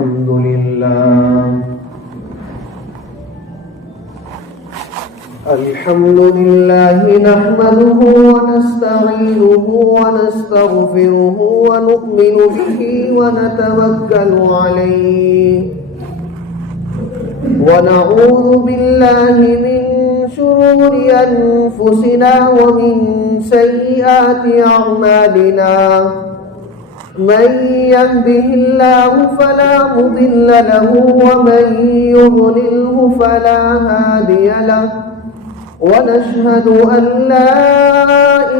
الحمد لله نحمده ونستعينه ونستغفره ونؤمن به ونتوكل عليه ونعوذ بالله من شرور أنفسنا ومن سيئات أعمالنا من يهده الله فلا مضل له ومن يضلله فلا هادي له ونشهد أن لا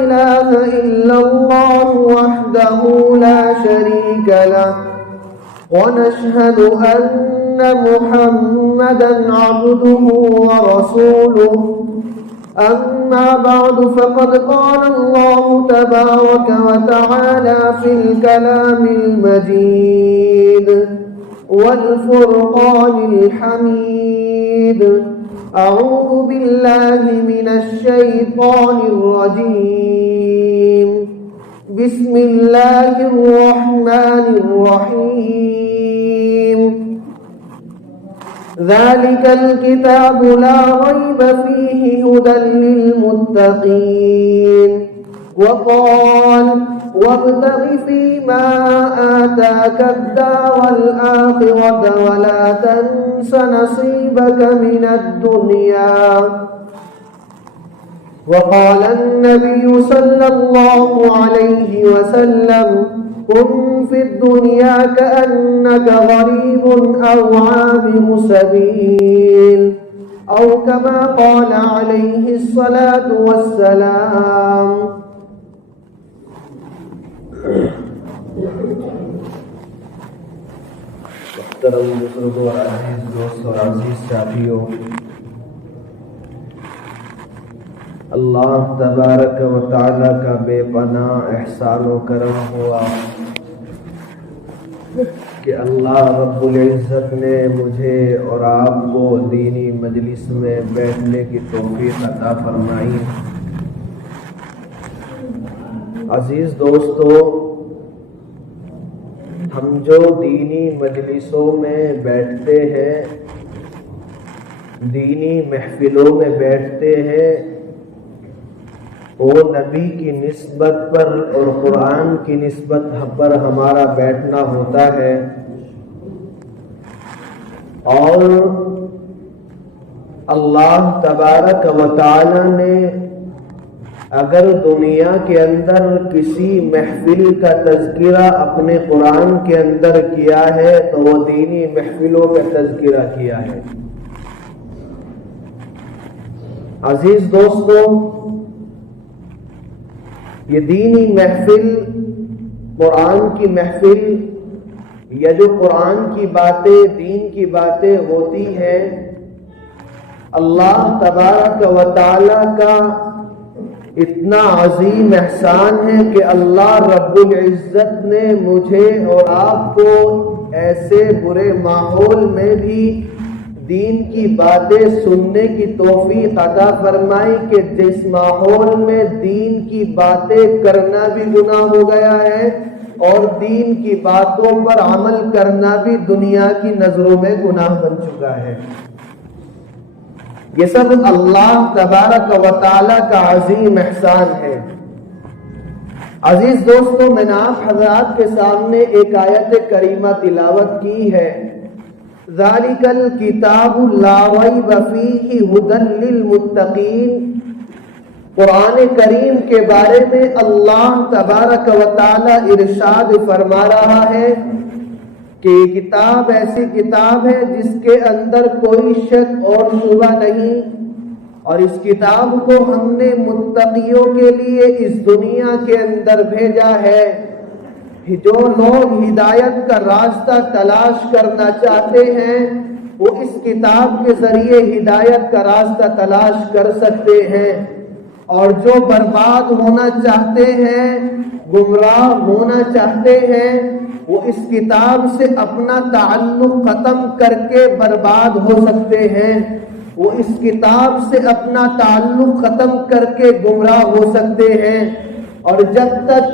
إله إلا الله وحده لا شريك له ونشهد أن محمدا عبده ورسوله أما بعد فقد قال الله تبارك وتعالى في الكلام المجيد والفرقان الحميد أعوذ بالله من الشيطان الرجيم بسم الله الرحمن الرحيم ذلك الكتاب لا ريب فيه هدى للمتقين وقال وابتغ فيما آتاك الدار الآخرة ولا تنس نصيبك من الدنيا وقال النبي صلى الله عليه وسلم كن في الدنيا كأنك غريب أو عابر سبيل أو كما قال عليه الصلاة والسلام. محترم بزرگوں اور عزیز دوست اور عزیز ساتھیوں، اللہ تبارک و تعالی کا بے پناہ احسان و کرم ہوا کہ اللہ رب العزت نے مجھے اور آپ کو دینی مجلس میں بیٹھنے کی توفیق عطا فرمائی۔ عزیز دوستو، ہم جو دینی مجلسوں میں بیٹھتے ہیں، دینی محفلوں میں بیٹھتے ہیں، وہ نبی کی نسبت پر اور قرآن کی نسبت پر ہمارا بیٹھنا ہوتا ہے، اور اللہ تبارک و تعالی نے اگر دنیا کے اندر کسی محفل کا تذکرہ اپنے قرآن کے اندر کیا ہے تو وہ دینی محفلوں کا تذکرہ کیا ہے۔ عزیز دوستو، یہ دینی محفل، قرآن کی محفل، یا جو قرآن کی باتیں، دین کی باتیں ہوتی ہیں، اللہ تبارک و تعالی کا اتنا عظیم احسان ہے کہ اللہ رب العزت نے مجھے اور آپ کو ایسے برے ماحول میں بھی دین کی باتیں سننے کی توفیق عطا فرمائی کہ جس ماحول میں دین کی باتیں کرنا بھی گناہ ہو گیا ہے اور دین کی باتوں پر عمل کرنا بھی دنیا کی نظروں میں گناہ بن چکا ہے۔ یہ سب اللہ تبارک و تعالی کا عظیم احسان ہے۔ عزیز دوستو، میں نے آپ حضرات کے سامنے ایک آیت کریمہ تلاوت کی ہے، ذالک الکتاب لا ریب فیہ ھدی للمتقین۔ قرآن کریم کے بارے میں اللہ تبارک و تعالی ارشاد فرما رہا ہے کہ یہ کتاب ایسی کتاب ہے جس کے اندر کوئی شک اور شبہ نہیں، اور اس کتاب کو ہم نے متقیوں کے لیے اس دنیا کے اندر بھیجا ہے۔ جو لوگ ہدایت کا راستہ تلاش کرنا چاہتے ہیں وہ اس کتاب کے ذریعے ہدایت کا راستہ تلاش کر سکتے ہیں، اور جو برباد ہونا چاہتے ہیں، گمراہ ہونا چاہتے ہیں، وہ اس کتاب سے اپنا تعلق ختم کر کے برباد ہو سکتے ہیں، وہ اس کتاب سے اپنا تعلق ختم کر کے گمراہ ہو سکتے ہیں۔ اور جب تک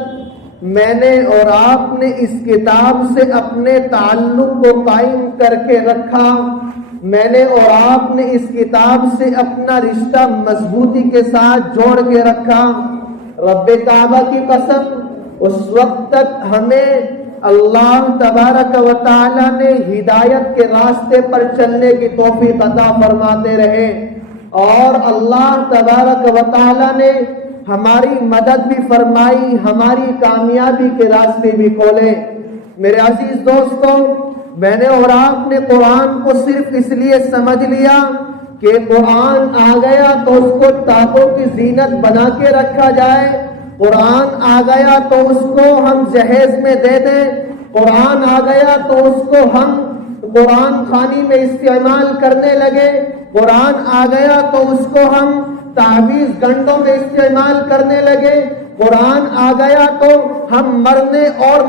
میں نے اور آپ نے اس کتاب سے اپنے تعلق کو قائم کر کے رکھا، میں نے اور آپ نے اس کتاب سے اپنا رشتہ مضبوطی کے ساتھ جوڑ کے رکھا۔ رب کعبہ کی قسم، اس وقت تک ہمیں اللہ تبارک و تعالی نے ہدایت کے راستے پر چلنے کی توفیق عطا فرماتے رہے، اور اللہ تبارک و تعالی نے ہماری مدد بھی فرمائی، ہماری کامیابی کے راستے بھی کھولے۔ میرے عزیز دوستوں، میں نے اور آپ نے قرآن کو صرف اس لیے سمجھ لیا کہ قرآن آ گیا تو اس کو تابوں کی زینت بنا کے رکھا جائے، قرآن آ گیا تو اس کو ہم جہیز میں دے دیں، قرآن آ گیا تو اس کو ہم قرآن خوانی میں استعمال کرنے لگے، قرآن آ گیا تو اس کو ہم تعویذ گنڈوں میں استعمال کرنے لگے، قرآن آ گیا تو ہم مرنے اور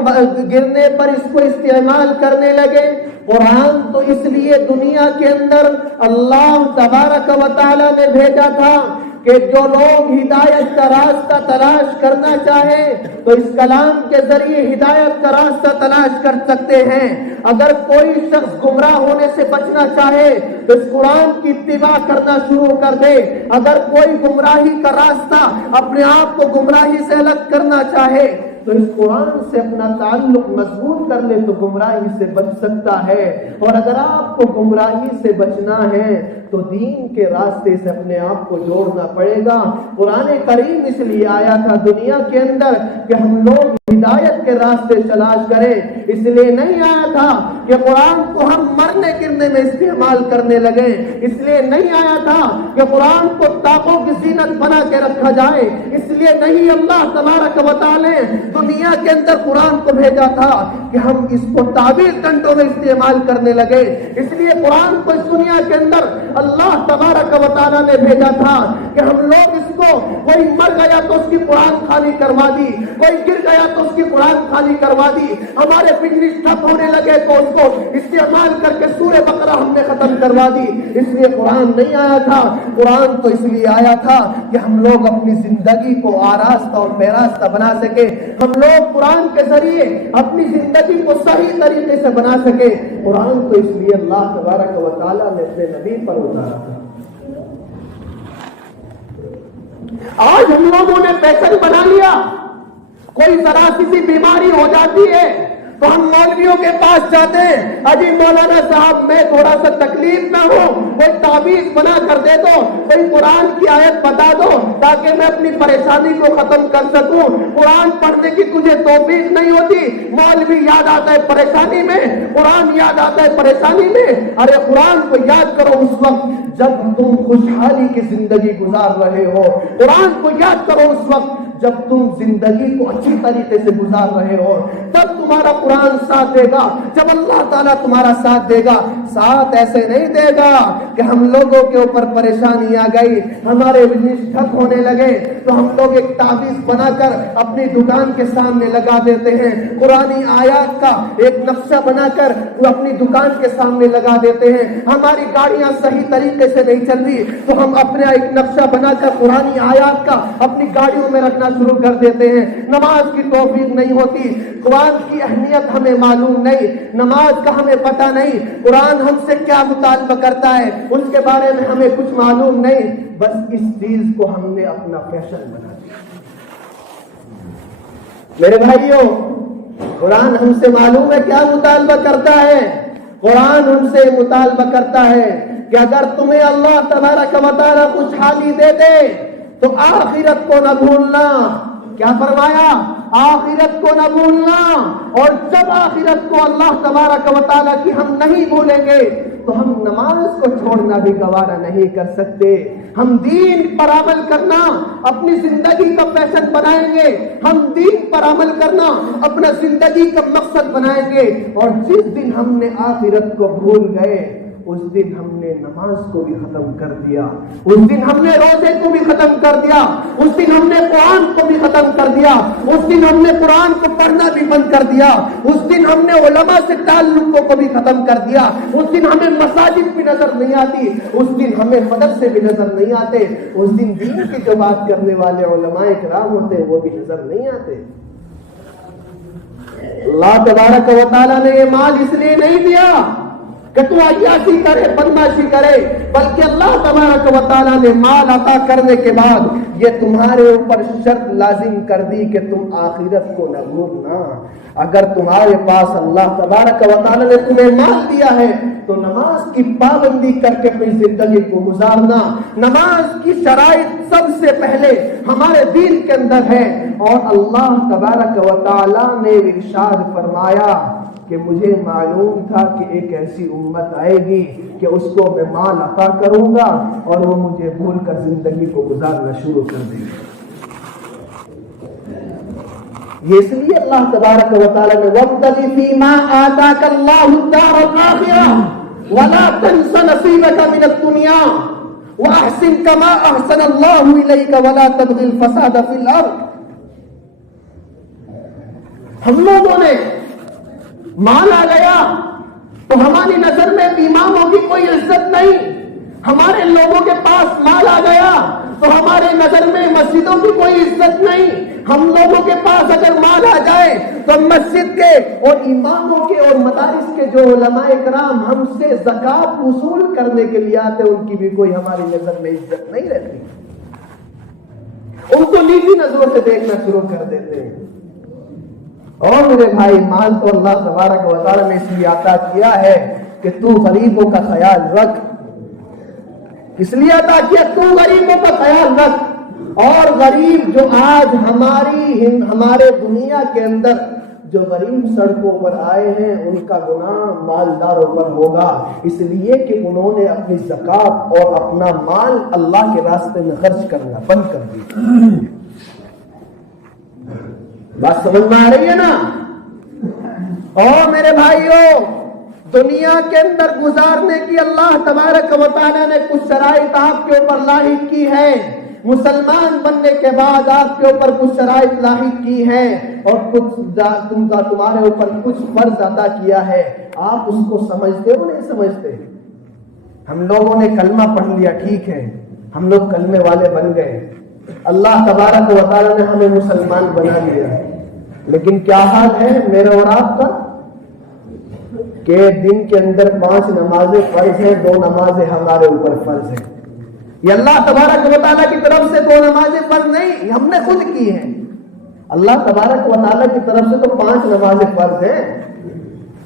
گرنے پر اس کو استعمال کرنے لگے۔ قرآن تو اس لیے دنیا کے اندر اللہ تبارک و تعالی نے بھیجا تھا کہ جو لوگ ہدایت کا راستہ تلاش کرنا چاہے تو اس کلام کے ذریعے ہدایت کا راستہ تلاش کر سکتے ہیں۔ اگر کوئی شخص گمراہ ہونے سے بچنا چاہے تو اس قرآن کی اتباع کرنا شروع کر دے، اگر کوئی گمراہی کا راستہ اپنے آپ کو گمراہی سے الگ کرنا چاہے تو اس قرآن سے اپنا تعلق مضبوط کر لے تو گمراہی سے بچ سکتا ہے۔ اور اگر آپ کو گمراہی سے بچنا ہے تو دین کے راستے سے اپنے آپ کو جوڑنا پڑے گا۔ قرآن کریم اس لیے آیا تھا دنیا کے اندر کہ ہم لوگ ہدایت کے راستے تلاش کریں، اس لیے نہیں آیا تھا کہ قرآن کو ہم مرنے گرنے میں استعمال کرنے لگے، اس لیے نہیں آیا تھا کہ قرآن کو تاقوں کی زینت بنا کے رکھا جائے، اس لیے نہیں اللہ تبارک و تعالی دنیا کے اندر قرآن کو بھیجا تھا کہ ہم اس کو تعویذ ڈنڈوں میں استعمال کرنے لگے، اس لیے قرآن کو اس دنیا کے اندر اللہ تبارک و تعالی نے بھیجا تھا کہ ہم لوگ اس کو، کوئی مر گیا تو اس کی قرآن خالی کروا دی، کوئی گر گیا تو اس کی قرآن خالی کروا دی، ہمارے بجلی ٹھپ ہونے لگے تو اس کو استعمال کر کے سورہ بقرہ ہم نے ختم کروا دی۔ اس لیے قرآن نہیں آیا تھا، قرآن تو اس لیے آیا تھا کہ ہم لوگ اپنی زندگی کو آراستہ اور پیراستہ بنا سکے، ہم لوگ قرآن کے ذریعے اپنی زندگی کو صحیح طریقے سے بنا سکے۔ قرآن تو اس لیے اللہ تبارک و تعالیٰ نے اپنے نبی پر اتارا تھا۔ آج ہم لوگوں نے پیشن بنا لیا، کوئی ذرا سی بیماری ہو جاتی ہے تو ہم مولویوں کے پاس جاتے ہیں، اجی مولانا صاحب میں تھوڑا سا تکلیف نہ ہو، کوئی تعویذ بنا کر دے دو، کوئی قرآن کی آیت بتا دو تاکہ میں اپنی پریشانی کو ختم کر سکوں۔ قرآن پڑھنے کی تجھے توفیق نہیں ہوتی، مولوی یاد آتا ہے پریشانی میں، قرآن یاد آتا ہے پریشانی میں۔ ارے قرآن کو یاد کرو اس وقت جب تم خوشحالی کی زندگی گزار رہے ہو، قرآن کو یاد کرو اس وقت جب تم زندگی کو اچھی طریقے سے گزار رہے ہو، تب تمہارا قرآن ساتھ دے گا، جب اللہ تعالیٰ تمہارا ساتھ دے گا۔ ساتھ ایسے نہیں دے گا کہ ہم لوگوں کے اوپر پریشانی آ گئی، ہمارے بزنس ٹھپ ہونے لگے تو ہم لوگ ایک تعویذ بنا کر اپنی دکان کے سامنے لگا دیتے ہیں، قرآنی آیات کا ایک نقشہ بنا کر وہ اپنی دکان کے سامنے لگا دیتے ہیں۔ ہماری گاڑیاں صحیح طریقے سے نہیں چل رہی تو ہم اپنا ایک نقشہ بنا کر قرآنی آیات کا اپنی گاڑیوں میں رکھنا شروع کر دیتے ہیں۔ نماز کی توفیق نہیں ہوتی، قرآن کی اہمیت ہمیں معلوم نہیں، نماز کا ہمیں پتہ نہیں، قرآن ہم سے کیا مطالبہ کرتا ہے اس کے بارے میں ہمیں کچھ معلوم نہیں، بس اس چیز کو ہم نے اپنا فیشن بنا دیا۔ میرے بھائیوں، قرآن ہم سے معلوم ہے کیا مطالبہ کرتا ہے، قرآن ہم سے مطالبہ کرتا ہے کہ اگر تمہیں اللہ تبارک و تعالی خوشحالی دے دے تو آخرت کو نہ بھولنا۔ کیا فرمایا؟ آخرت کو نہ بھولنا، اور جب آخرت کو اللہ تبارک و تعالیٰ کی ہم نہیں بھولیں گے تو ہم نماز کو چھوڑنا بھی گوارا نہیں کر سکتے۔ ہم دین پر عمل کرنا اپنی زندگی کا پیشن بنائیں گے، ہم دین پر عمل کرنا اپنا زندگی کا مقصد بنائیں گے، اور جس دن ہم نے آخرت کو بھول گئے اس دن ہم نے نماز کو بھی ختم کر دیا، اس دن ہم نے روزے کو بھی ختم کر دیا، اس دن ہم نے قرآن کو بھی ختم کر دیا، اس دن ہم نے قرآن کو پڑھنا بھی بند کر دیا، اس دن ہم نے علماء سے تعلقوں کو بھی ختم کر دیا، اس دن ہمیں مساجد بھی نظر نہیں آتی، اس دن ہمیں مدرسے بھی نظر نہیں آتے، اس دن دین کی جو بات کرنے والے علماء کرام ہوتے ہیں وہ بھی نظر نہیں آتے۔ اللہ تبارک و تعالیٰ نے یہ مال اس لیے نہیں دیا کہ تو عیاشی کرے، بدماشی کرے، بلکہ اللہ تبارک و تعالیٰ نے مال عطا کرنے کے بعد یہ تمہارے اوپر شرط لازم کر دی کہ تم آخرت کو نہ بھولنا۔ اگر تمہارے پاس اللہ تبارک و تعالیٰ نے تمہیں مال دیا ہے تو نماز کی پابندی کر کے اپنی زندگی کو گزارنا۔ نماز کی شرائط سب سے پہلے ہمارے دین کے اندر ہے، اور اللہ تبارک و تعالیٰ نے ارشاد فرمایا کہ مجھے معلوم تھا کہ ایک ایسی امت آئے گی کہ اس کو میں مال عطا کروں گا اور وہ مجھے بھول کر زندگی کو گزارنا شروع کر دے گی۔ یہ اس لیے اللہ تبارک و تعالیٰ نے وَابْتَغِ فِيمَا آتَاكَ اللَّهُ الدَّارَ الْآخِرَةَ وَلَا تَنْسَ نَصِيبَكَ مِنَ الدُّنْيَا وَأَحْسِنْ كَمَا أَحْسَنَ اللَّهُ إِلَيْكَ وَلَا تَبْغِ الْفَسَادَ فِي الْأَرْضِ۔ ہم لوگوں نے مال آ گیا تو ہماری نظر میں اماموں کی کوئی عزت نہیں، ہمارے لوگوں کے پاس مال آ گیا تو ہمارے نظر میں مسجدوں کی کوئی عزت نہیں، ہم لوگوں کے پاس اگر مال آ جائے تو مسجد کے اور اماموں کے اور مدارس کے جو علماء کرام ہم سے زکوٰۃ وصول کرنے کے لیے آتے ان کی بھی کوئی ہماری نظر میں عزت نہیں رہتی، ان کو نیچی نظروں سے دیکھنا شروع کر دیتے ہیں۔ اور میرے بھائی، مال تو اللہ تبارک و تعالیٰ نے اس لیے عطا کیا ہے کہ تو غریبوں کا خیال رکھ، اس لیے عطا کیا تو غریبوں کا خیال رکھ۔ اور غریب جو آج ہمارے دنیا کے اندر جو غریب سڑکوں پر آئے ہیں ان کا گناہ مالداروں پر ہوگا، اس لیے کہ انہوں نے اپنی زکوٰۃ اور اپنا مال اللہ کے راستے میں خرچ کرنا بند کر دیا۔ بات سمجھ میں آ رہی ہے نا؟ اور میرے بھائیوں، دنیا کے اندر گزارنے کی اللہ تبارک و تعالیٰ نے کچھ شرائط آپ کے اوپر لاحق کی ہے، مسلمان بننے کے بعد آپ کے اوپر کچھ شرائط لاحق کی ہیں اور کچھ تمہارے اوپر کچھ فرض ادا کیا ہے۔ آپ اس کو سمجھتے ہو نہیں سمجھتے؟ ہم لوگوں نے کلمہ پڑھ لیا، ٹھیک ہے، ہم لوگ کلمے والے بن گئے، اللہ تبارک و تعالیٰ نے ہمیں مسلمان بنا لیا، لیکن کیا حال ہے میرا اور آپ کا کہ دن کے اندر 5 نمازیں فرض ہیں، 2 نمازیں ہمارے اوپر فرض ہیں۔ یہ اللہ تبارک و تعالیٰ کی طرف سے 2 نمازیں فرض نہیں، ہم نے خود کی ہیں۔ اللہ تبارک و تعالیٰ کی طرف سے تو 5 نمازیں فرض ہیں۔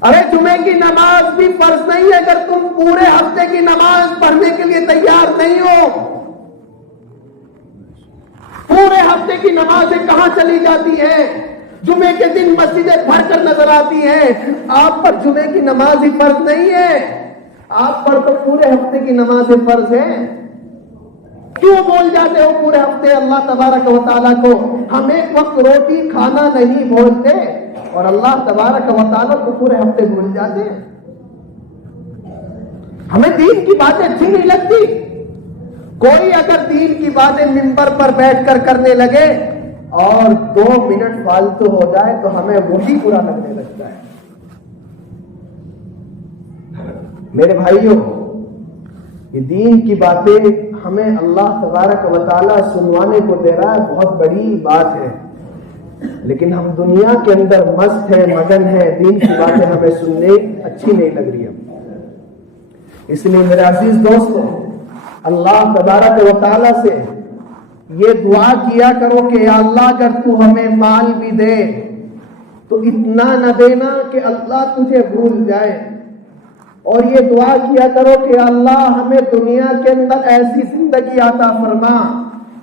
ارے جمعے کی نماز بھی فرض نہیں ہے اگر تم پورے ہفتے کی نماز پڑھنے کے لیے تیار نہیں ہو۔ پورے ہفتے کی نمازیں کہاں چلی جاتی ہیں؟ جمعے کے دن مسجدیں بھر کر نظر آتی ہیں، آپ پر جمعے کی نماز ہی فرض نہیں ہے، آپ پر تو پورے ہفتے کی نمازیں فرض ہیں۔ کیوں بول جاتے ہو پورے ہفتے اللہ تبارک و تعالیٰ کو؟ ہم ایک وقت روٹی کھانا نہیں بولتے اور اللہ تبارک و تعالیٰ کو پورے ہفتے بھول جاتے ہیں۔ ہمیں دین کی باتیں اچھی نہیں لگتی۔ کوئی اگر دین کی باتیں منبر پر بیٹھ کر کرنے لگے اور 2 منٹ فالتو ہو جائے تو ہمیں وہی برا لگنے لگتا ہے۔ میرے بھائیوں، یہ دین کی باتیں ہمیں اللہ تبارک و تعالیٰ سنوانے کو دے رہا ہے، بہت بڑی بات ہے، لیکن ہم دنیا کے اندر مست ہیں، مگن ہیں، دین کی باتیں ہمیں سننے اچھی نہیں لگ رہی ہے۔ اس لیے میرے عزیز دوستوں، اللہ تبارک و تعالیٰ سے یہ دعا کیا کرو کہ یا اللہ اگر تو ہمیں مال بھی دے تو اتنا نہ دینا کہ اللہ تجھے بھول جائے، اور یہ دعا کیا کرو کہ اللہ ہمیں دنیا کے اندر ایسی زندگی عطا فرما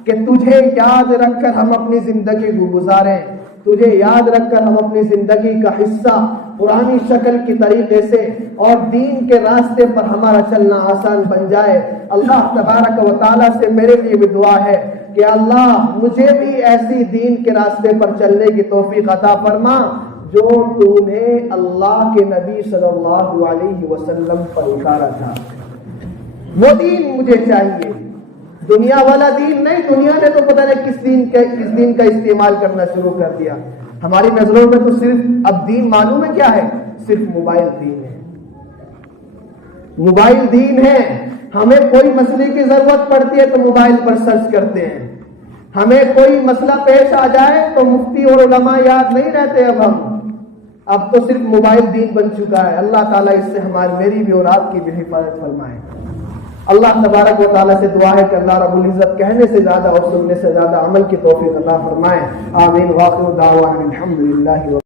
کہ تجھے یاد رکھ کر ہم اپنی زندگی کو گزاریں، تجھے یاد رکھ کر ہم اپنی زندگی کا حصہ پرانی شکل کی طریقے سے اور دین کے راستے پر ہمارا چلنا آسان بن جائے۔ اللہ تبارک و تعالیٰ سے میرے لیے بھی دعا ہے کہ اللہ مجھے بھی ایسی دین کے راستے پر چلنے کی توفیق عطا فرما جو تو نے اللہ کے نبی صلی اللہ علیہ وسلم پر اتارا تھا۔ وہ دین مجھے چاہیے، دنیا والا دین نہیں۔ دنیا نے تو پتہ نہیں کس دین کا استعمال کرنا شروع کر دیا۔ ہماری نظروں میں تو صرف اب دین معلوم ہے کیا ہے؟ صرف موبائل دین ہے، موبائل دین ہے۔ ہمیں کوئی مسئلے کی ضرورت پڑتی ہے تو موبائل پر سرچ کرتے ہیں، ہمیں کوئی مسئلہ پیش آ جائے تو مفتی اور علماء یاد نہیں رہتے، اب ہم اب تو صرف موبائل دین بن چکا ہے. اللہ تعالیٰ اس سے میری بھی اور آپ کی بھی حفاظت فرمائے. اللہ تبارک و تعالیٰ سے دعا ہے کہ اللہ رب العزت کہنے سے زیادہ اور سننے سے زیادہ عمل کی توفیق عطا فرمائے. آمین. واخر دعوانا الحمدللہ.